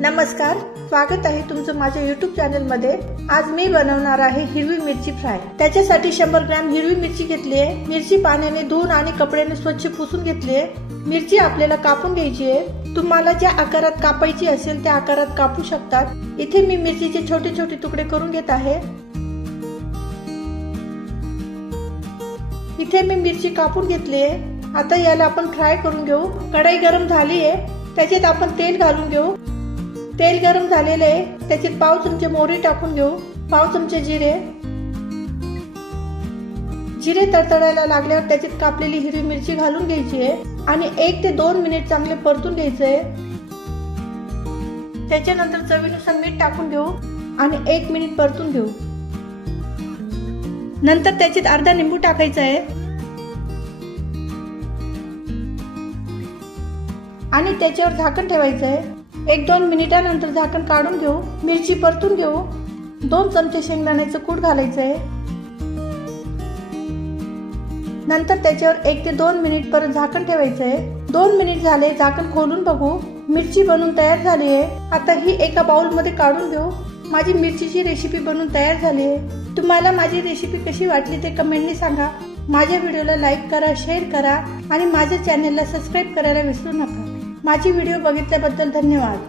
नमस्कार, स्वागत आहे तुमचं माझ्या YouTube चॅनल मध्ये। आज मी बनवणार आहे हिरवी मिरची फ्राय। त्याच्यासाठी 100 ग्रॅम हिरवी मिरची घेतली आहे। मिरची पाण्याने धुवून आणि कपड्याने स्वच्छ पुसून घेतली आहे। मिरची आपल्याला कापून घ्यायची आहे। तुम्हाला ज्या आकारात कापायची असेल त्या आकारात कापू शकतात। इथे मी मिरचीचे छोटे छोटे तुकडे करून घेत आहे। इथे मी मिरची कापून घेतली आहे। आता याला आपण फ्राय करून घेऊ। कढई गरम झाली आहे, त्याच्यात आपण तेल घालून घेऊ। तेल गरम झालेले आहे, त्याच्यात पाव चमचे मोहरी टाकून घेऊ, पाव चमचे जिरे। जिरे तडतडायला लागल्यावर त्याच्यात कापलेली हिरवी मिरची घालून घ्यायची आहे आणि 1 ते 2 मिनिट चांगले परतून घ्यायचे आहे। त्याच्यानंतर चवीनुसार मीठ टाकून घेऊ आणि 1 मिनिट परतून घेऊ। नंतर त्याच्यात अर्धा लिंबू टाकायचा आहे आणि त्याच्यावर झाकण ठेवायचं आहे। 1-2 मिनिटांनंतर झाकण काढून घेऊ। मिरची परतून घेऊ। 2 चमचे शेंगदाण्याचं कूट घालायचं आहे। नंतर त्याच्यावर 1 ते 2 मिनिट परत झाकण ठेवायचं आहे। 2 मिनिट झाले, झाकण खोलून बघू। मिरची बनवून तयार झाली आहे। आता ही एका बाउल मध्ये काढून घेऊ। माझी मिरचीची रेसिपी बनवून तयार झाली आहे। तुम्हाला माझी रेसिपी कशी वाटली ते कमेंटने सांगा। माझ्या व्हिडिओला लाईक करा, शेअर करा आणि माझ्या चॅनलला सबस्क्राइब करायला विसरू नका। माझी व्हिडिओ बघितल्याबद्दल धन्यवाद।